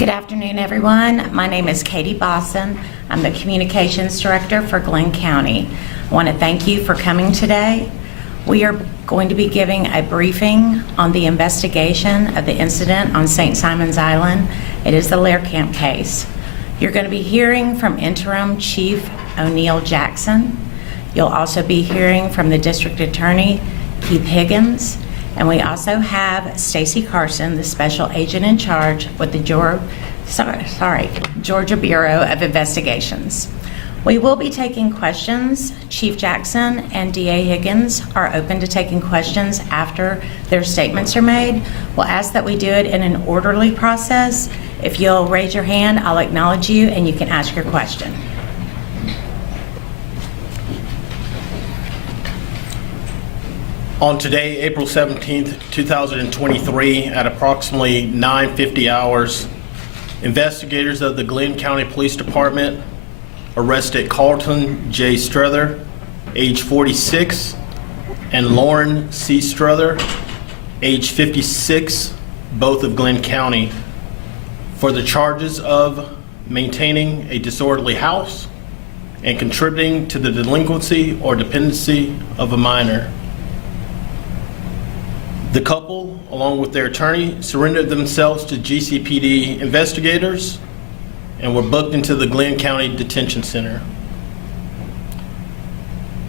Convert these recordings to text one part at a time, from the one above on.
Good afternoon, everyone. My name is Katie Bosson. I'm the Communications Director for Glenn County. I want to thank you for coming today. We are going to be giving a briefing on the investigation of the incident on St. Simon's Island. It is the Lehrkamp case. You're going to be hearing from Interim Chief O'Neill Jackson. You'll also be hearing from the District Attorney, Keith Higgins, and we also have Stacy Carson, the Special Agent in charge with the Georgia Bureau of Investigations. We will be taking questions. Chief Jackson and DA Higgins are open to taking questions after their statements are made. We'll ask that we do it in an orderly process. If you'll raise your hand, I'll acknowledge you and you can ask your question. On today, April 17th, 2023, at approximately 9:50 hours, investigators of the Glenn County Police Department arrested Carlton J. Struther, age 46, and Lauren C. Struther, age 56, both of Glenn County, for the charges of maintaining a disorderly house and contributing to the delinquency or dependency of a minor. The couple, along with their attorney, surrendered themselves to GCPD investigators and were booked into the Glenn County Detention Center.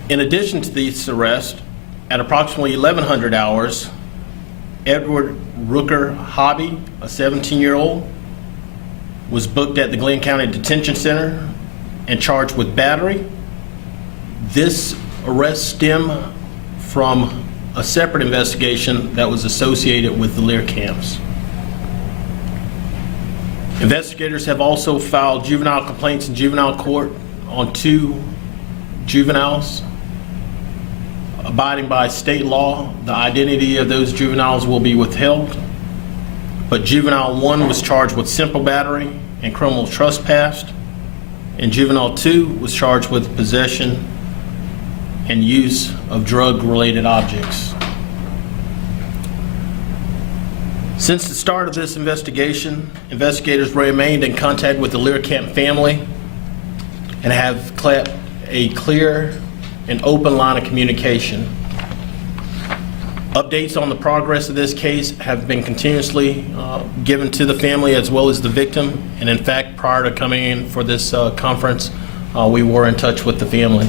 In addition to these arrests, at approximately 1100 hours, Edward Rooker Hobby, a 17-year-old, was booked at the Glenn County Detention Center and charged with battery. This arrest stemmed from a separate investigation that was associated with the Lehrkamps. Investigators have also filed juvenile complaints in juvenile court on 2 juveniles. Abiding by state law, the identity of those juveniles will be withheld, but juvenile 1 was charged with simple battery and criminal trespass, and juvenile 2 was charged with possession and use of drug-related objects. Since the start of this investigation, investigators remained in contact with the Lehrkamp family and have kept a clear and open line of communication. Updates on the progress of this case have been continuously given to the family as well as the victim, and in fact, prior to coming in for this conference, we were in touch with the family.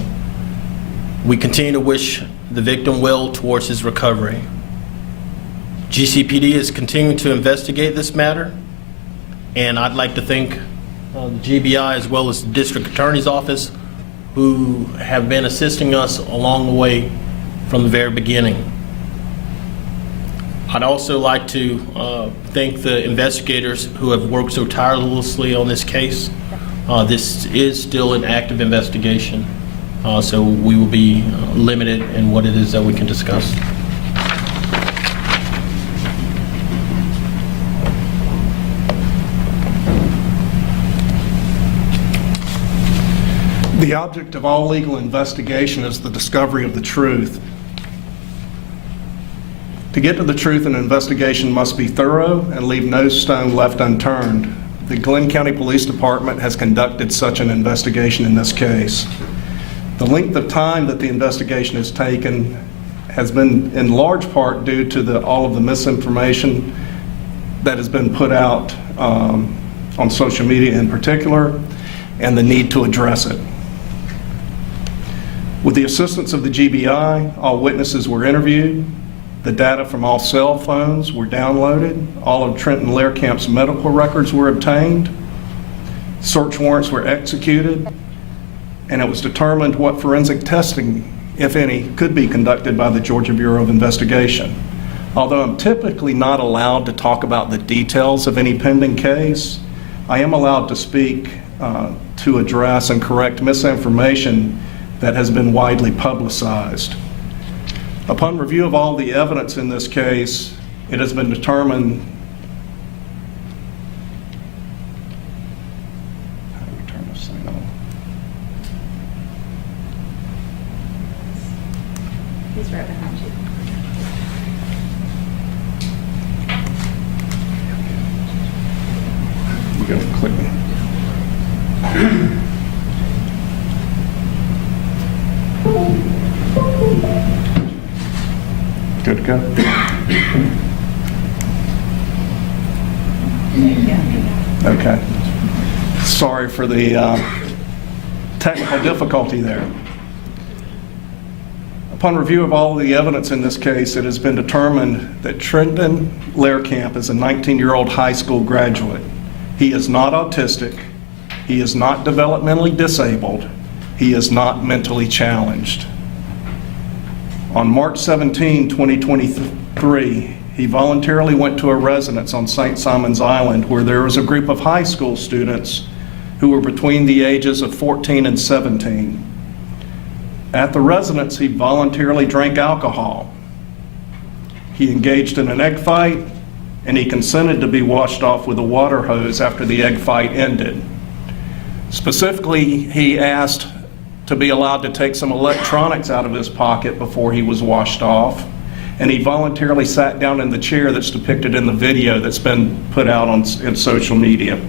We continue to wish the victim well towards his recovery. GCPD is continuing to investigate this matter, and I'd like to thank the GBI as well as the District Attorney's Office, who have been assisting us along the way from the very beginning. I'd also like to thank the investigators who have worked so tirelessly on this case. This is still an active investigation. So we will be limited in what it is that we can discuss. The object of all legal investigation is the discovery of the truth. To get to the truth, an investigation must be thorough and leave no stone left unturned. The Glenn County Police Department has conducted such an investigation in this case. The length of time that the investigation has taken has been in large part due to all of the misinformation that has been put out on social media in particular, and the need to address it. With the assistance of the GBI, all witnesses were interviewed, the data from all cell phones were downloaded, all of Trent Lehrkamp's medical records were obtained, search warrants were executed, and it was determined what forensic testing, if any, could be conducted by the Georgia Bureau of Investigation. Although I'm typically not allowed to talk about the details of any pending case, I am allowed to speak to address and correct misinformation that has been widely publicized. Upon review of all the evidence in this case, it has been determined. How do we turn this thing on? He's right behind you. We're going to click. Good to go? Okay. Sorry for the technical difficulty there. Upon review of all of the evidence in this case, it has been determined that Trenton Lehrkamp is a 19-year-old high school graduate. He is not autistic. He is not developmentally disabled. He is not mentally challenged. On March 17, 2023, he voluntarily went to a residence on St. Simon's Island where there was a group of high school students who were between the ages of 14 and 17. At the residence, he voluntarily drank alcohol. He engaged in an egg fight, and he consented to be washed off with a water hose after the egg fight ended. Specifically, he asked to be allowed to take some electronics out of his pocket before he was washed off, and he voluntarily sat down in the chair that's depicted in the video that's been put out in social media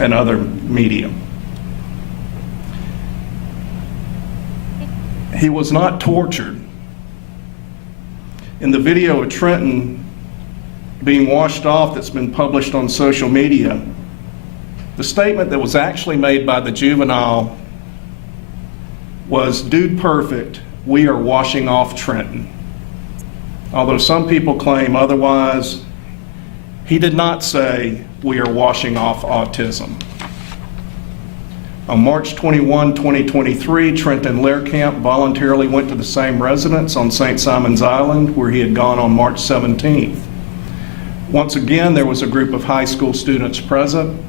and other media. He was not tortured. In the video of Trenton being washed off that's been published on social media, the statement that was actually made by the juvenile was, "Dude perfect, we are washing off Trenton." Although some people claim otherwise, he did not say, "We are washing off autism." On March 21, 2023, Trenton Lehrkamp voluntarily went to the same residence on St. Simon's Island where he had gone on March 17th. Once again, there was a group of high school students present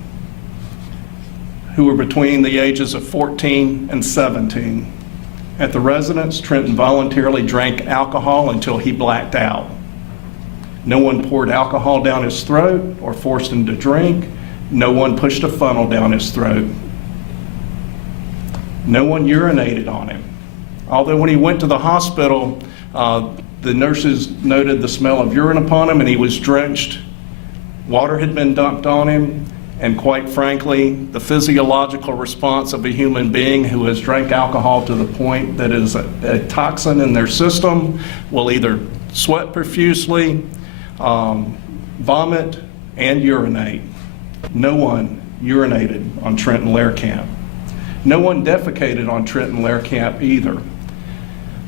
who were between the ages of 14 and 17. At the residence, Trenton voluntarily drank alcohol until he blacked out. No one poured alcohol down his throat or forced him to drink. No one pushed a funnel down his throat. No one urinated on him. Although when he went to the hospital, the nurses noted the smell of urine upon him and he was drenched. Water had been dumped on him, and quite frankly, the physiological response of a human being who has drank alcohol to the point that is a toxin in their system will either sweat profusely, vomit, and urinate. No one urinated on Trenton Lehrkamp. No one defecated on Trenton Lehrkamp either.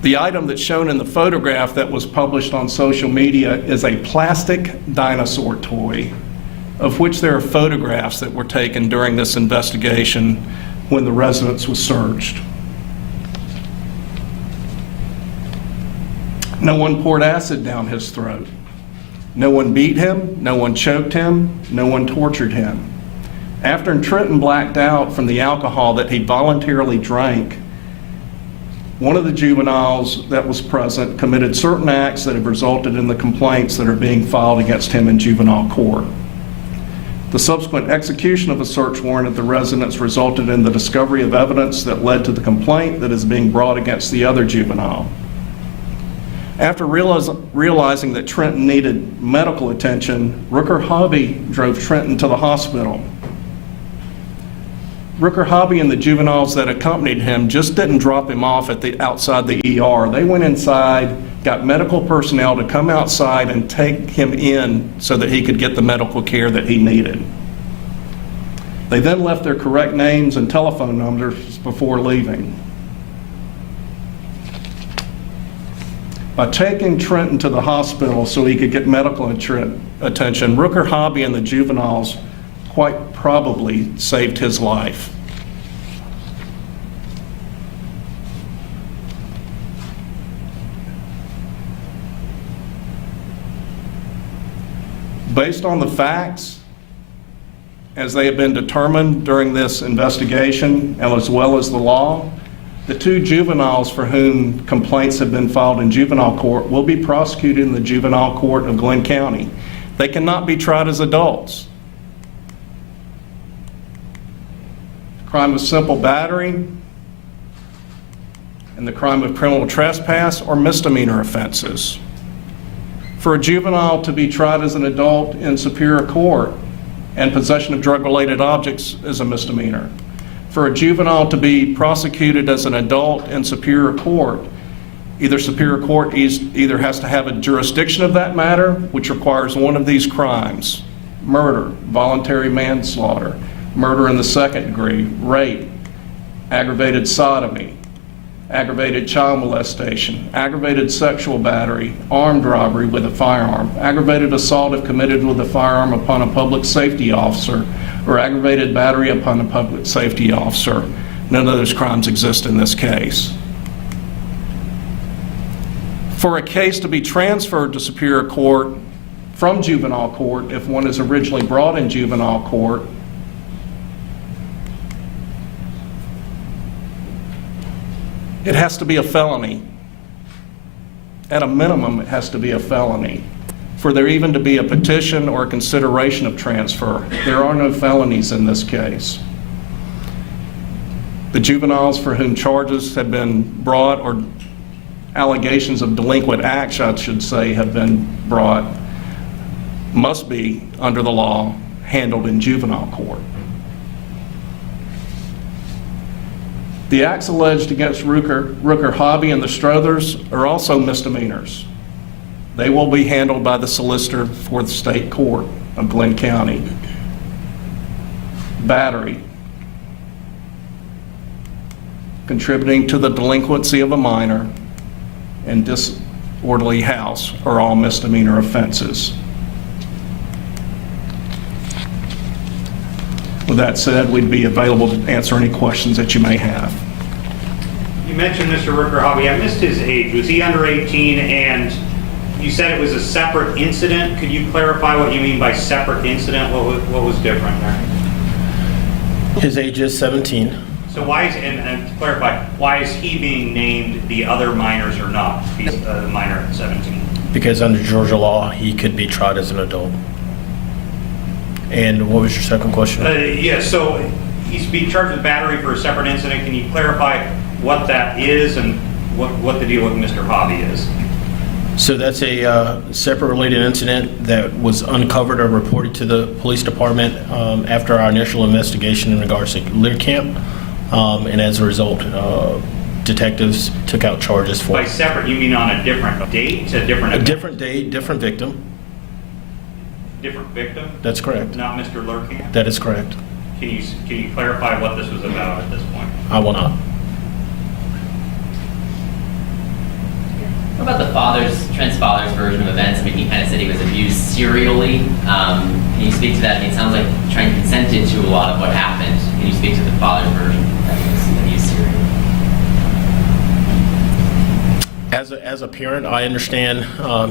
The item that's shown in the photograph that was published on social media is a plastic dinosaur toy, of which there are photographs that were taken during this investigation when the residence was searched. No one poured acid down his throat. No one beat him, no one choked him, no one tortured him. After Trenton blacked out from the alcohol that he voluntarily drank, one of the juveniles that was present committed certain acts that have resulted in the complaints that are being filed against him in juvenile court. The subsequent execution of a search warrant at the residence resulted in the discovery of evidence that led to the complaint that is being brought against the other juvenile. After realizing that Trenton needed medical attention, Rooker Hobby drove Trenton to the hospital. Rooker Hobby and the juveniles that accompanied him just didn't drop him off outside the ER. They went inside, got medical personnel to come outside and take him in so that he could get the medical care that he needed. They then left their correct names and telephone numbers before leaving. By taking Trenton to the hospital so he could get medical attention, Rooker Hobby and the juveniles quite probably saved his life. Based on the facts, as they have been determined during this investigation, and as well as the law, the two juveniles for whom complaints have been filed in juvenile court will be prosecuted in the juvenile court of Glenn County. They cannot be tried as adults. Crime of simple battery and the crime of criminal trespass are misdemeanor offenses. For a juvenile to be tried as an adult in Superior Court, and possession of drug-related objects is a misdemeanor. For a juvenile to be prosecuted as an adult in Superior Court, either Superior Court either has to have a jurisdiction of that matter, which requires one of these crimes: murder, voluntary manslaughter, murder in the second degree, rape, aggravated sodomy, aggravated child molestation, aggravated sexual battery, armed robbery with a firearm, aggravated assault if committed with a firearm upon a public safety officer, or aggravated battery upon a public safety officer. None of those crimes exist in this case. For a case to be transferred to Superior Court from juvenile court, if one is originally brought in juvenile court, it has to be a felony. At a minimum, it has to be a felony. For there even to be a petition or a consideration of transfer, there are no felonies in this case. The juveniles for whom charges have been brought, or allegations of delinquent acts, I should say, have been brought, must be, under the law, handled in juvenile court. The acts alleged against Rooker Hobby and the Strothers are also misdemeanors. They will be handled by the solicitor for the state court of Glenn County. Battery, contributing to the delinquency of a minor, and disorderly house are all misdemeanor offenses. With that said, we'd be available to answer any questions that you may have. You mentioned Mr. Rooker Hobby. I missed his age. Was he under 18? And you said it was a separate incident. Could you clarify what you mean by separate incident? What was different there? His age is 17. So why is, and to clarify, why is he being named, the other minors are not? He's a minor at 17. Because under Georgia law, he could be tried as an adult. And what was your second question? Yeah, so he's being charged with battery for a separate incident. Can you clarify what that is and what the deal with Mr. Hobby is? So that's a separate related incident that was uncovered or reported to the police department after our initial investigation in regards to Lehrkamp. And as a result, detectives took out charges for By it. separate, you mean on a different date, a different A event? different date, different victim. Different victim? That's correct. Not Mr. Lehrkamp? That is correct. Can you clarify what this was about at this point? I will not. What about Trent's father's version of events? I mean, he kind of said he was abused serially. Can you speak to that? I mean, it sounds like Trent consented to a lot of what happened. Can you speak to the father's version that he was abused serially? As a parent, I understand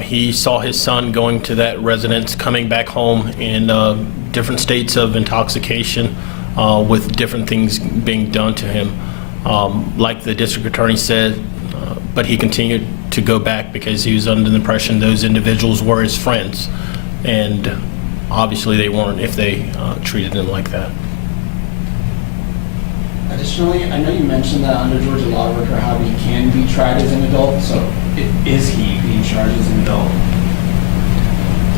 he saw his son going to that residence, coming back home in different states of intoxication with different things being done to him. Like the district attorney said, but he continued to go back because he was under the impression those individuals were his friends. And obviously they weren't if they treated him like that. Additionally, I know you mentioned that under Georgia law, Rooker Hobby can be tried as an adult, so is he being charged as an adult?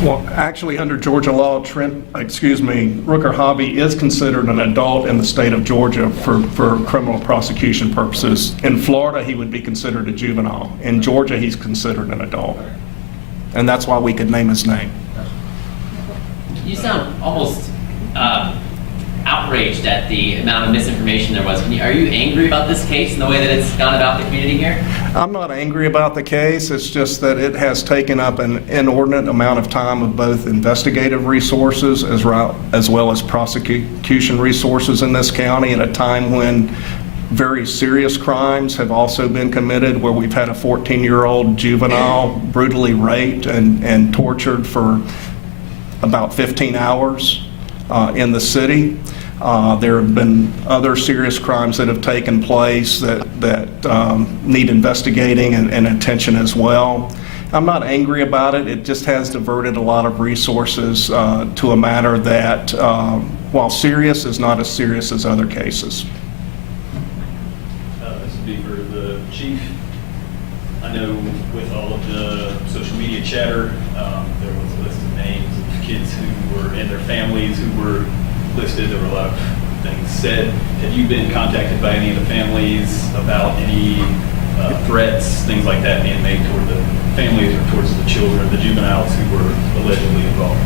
Well, actually, under Georgia law, Rooker Hobby is considered an adult in the state of Georgia for criminal prosecution purposes. In Florida, he would be considered a juvenile. In Georgia, he's considered an adult. And that's why we could name his name. You sound almost outraged at the amount of misinformation there was. Are you angry about this case and the way that it's gone about the community here? I'm not angry about the case. It's just that it has taken up an inordinate amount of time of both investigative resources as well as prosecution resources in this county at a time when very serious crimes have also been committed, where we've had a 14-year-old juvenile brutally raped and tortured for about 15 hours in the city. There have been other serious crimes that have taken place that need investigating and attention as well. I'm not angry about it. It just has diverted a lot of resources to a matter that, while serious, is not as serious as other cases. This would be for the chief. I know with all of the social media chatter, there was a list of names of kids who were and their families who were listed. There were a lot of things said. Have you been contacted by any of the families about any threats, things like that being made toward the families or towards the children, the juveniles who were allegedly involved?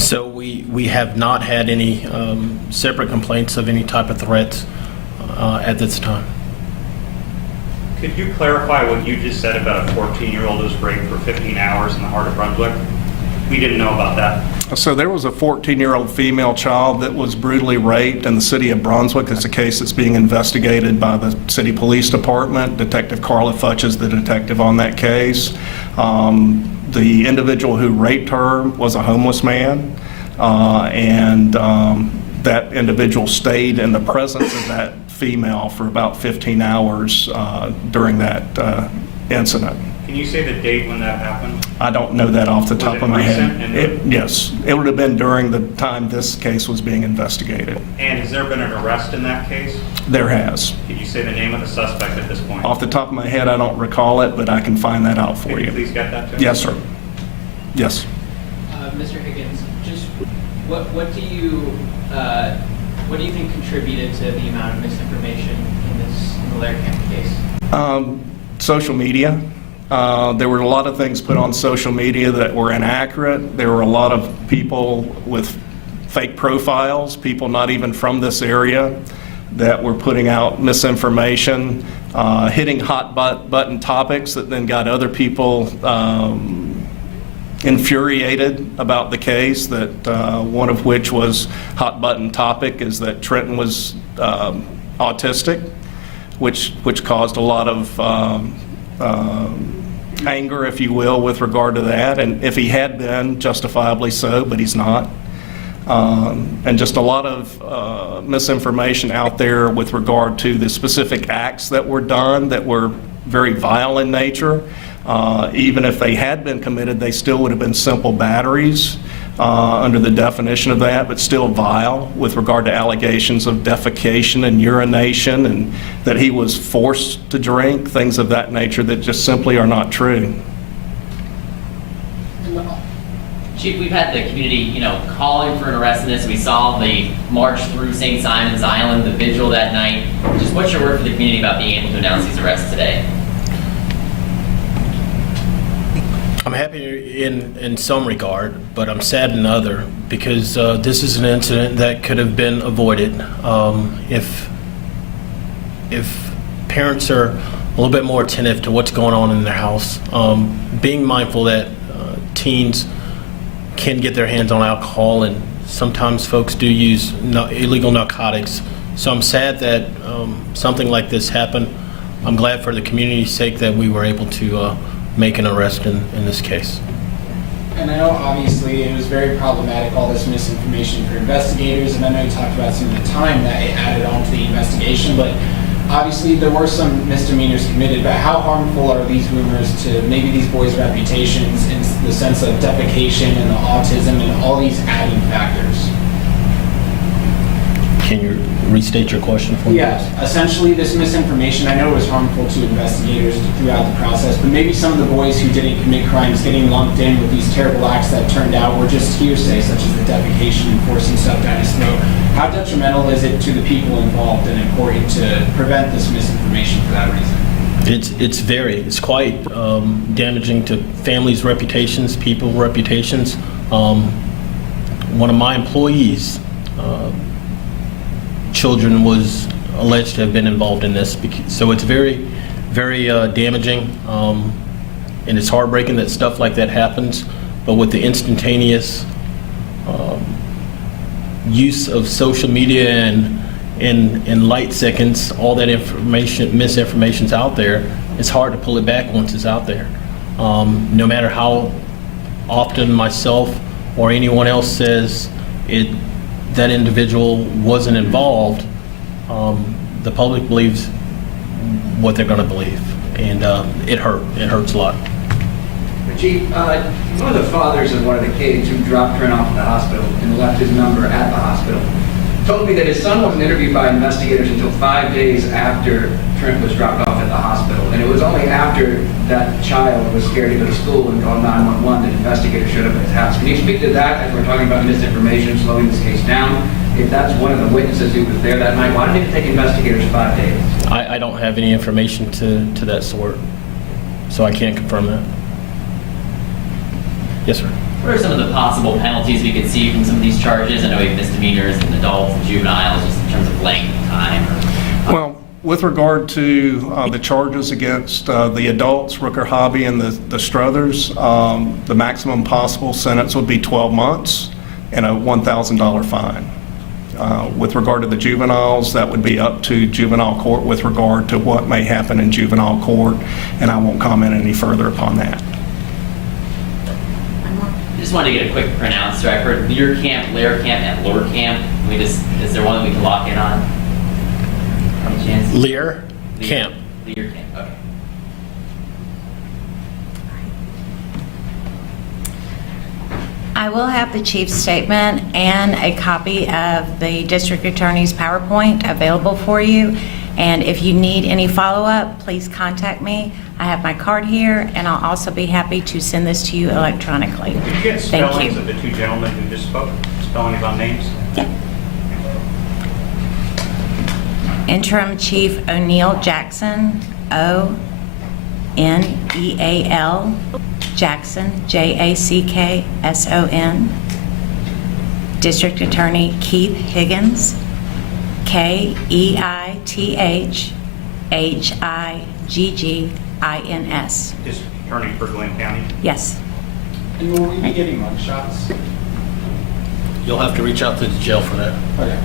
So we have not had any separate complaints of any type of threats at this time. Could you clarify what you just said about a 14-year-old who was raped for 15 hours in the heart of Brunswick? We didn't know about that. So there was a 14-year-old female child that was brutally raped in the city of Brunswick. It's a case that's being investigated by the city police department. Detective Carla Futch is the detective on that case. The individual who raped her was a homeless man, and that individual stayed in the presence of that female for about 15 hours during that incident. Can you say the date when that happened? I don't know that off the Was top it of my recent head. Yes, it would have been during the time this case was being investigated. And has there been an arrest in that case? There has. Could you say the name of the suspect at this point? Off the top of my head, I don't recall it, but I can find that out for Could you you. please get that to me? Yes, sir. Yes. Mr. Higgins, just what do you think contributed to the amount of misinformation in the Lehrkamp case? Social media. There were a lot of things put on social media that were inaccurate. There were a lot of people with fake profiles, people not even from this area, that were putting out misinformation, hitting hot button topics that then got other people infuriated about the case. That one of which was hot button topic is that Trenton was autistic, which caused a lot of anger, if you will, with regard to that. And if he had been, justifiably so, but he's not. And just a lot of misinformation out there with regard to the specific acts that were done that were very vile in nature. Even if they had been committed, they still would have been simple batteries under the definition of that, but still vile with regard to allegations of defecation and urination, and that he was forced to drink, things of that nature that just simply are not true. Chief, we've had the community, calling for an arrest in this. We saw the march through St. Simon's Island, the vigil that night. Just what's your word for the community about being able to announce these arrests today? I'm happy in some regard, but I'm sad in other, because this is an incident that could have been avoided if parents are a little bit more attentive to what's going on in their house, being mindful that teens can get their hands on alcohol, and sometimes folks do use illegal narcotics. So I'm sad that something like this happened. I'm glad for the community's sake that we were able to make an arrest in this case. And I know obviously it was very problematic, all this misinformation for investigators, and I know you talked about some of the time that it added on to the investigation, but obviously there were some misdemeanors committed, but how harmful are these rumors to maybe these boys' reputations in the sense of defecation and the autism and all these adding factors? Can you restate your question for me? Yes, essentially this misinformation, I know it was harmful to investigators throughout the process, but maybe some of the boys who didn't commit crimes getting lumped in with these terrible acts that turned out were just hearsay, such as the defecation and forcing stuff down his throat. How detrimental is it to the people involved and important to prevent this misinformation for that reason? It's quite damaging to families' reputations, people's reputations. One of my employees' children was alleged to have been involved in this, so it's very, very damaging, and it's heartbreaking that stuff like that happens. But with the instantaneous use of social media and in light seconds, all that misinformation's out there. It's hard to pull it back once it's out there. No matter how often myself or anyone else says that individual wasn't involved, the public believes what they're going to believe, and it hurts a lot. Chief, one of the fathers of one of the kids who dropped Trent off at the hospital and left his number at the hospital told me that his son wasn't interviewed by investigators until 5 days after Trent was dropped off at the hospital. And it was only after that child was scared to go to school and called 911 that investigators showed up at his house. Can you speak to that as we're talking about misinformation, slowing this case down? If that's one of the witnesses who was there that night, why did it take investigators 5 days? I don't have any information to that sort, so I can't confirm that. Yes, sir. What are some of the possible penalties we could see from some of these charges? I know we have misdemeanors and adults and juveniles, just in terms of length of time. Well, with regard to the charges against the adults, Rooker Hobby and the Struthers, the maximum possible sentence would be 12 months and a $1,000 fine. With regard to the juveniles, that would be up to juvenile court with regard to what may happen in juvenile court, and I won't comment any further upon that. I just wanted to get a quick pronounce. So I've heard Lehrkamp, and Lehrkamp. Is there one that we can lock in on? Any chance? Lehrkamp. Lehrkamp, okay. I will have the chief's statement and a copy of the district attorney's PowerPoint available for you. And if you need any follow-up, please contact me. I have my card here, and I'll also be happy to send this to you electronically. Did you get Thank spellings you. of the two gentlemen who just spoke? Spellings on names? Yeah. Interim Chief O'Neill Jackson, O-N-E-A-L, Jackson, J-A-C-K-S-O-N. District Attorney Keith Higgins, K-E-I-T-H-H-I-G-G-I-N-S. District Attorney for Glenn County? Yes. And will we be getting mugshots? You'll have to reach out to the jail for that. Okay.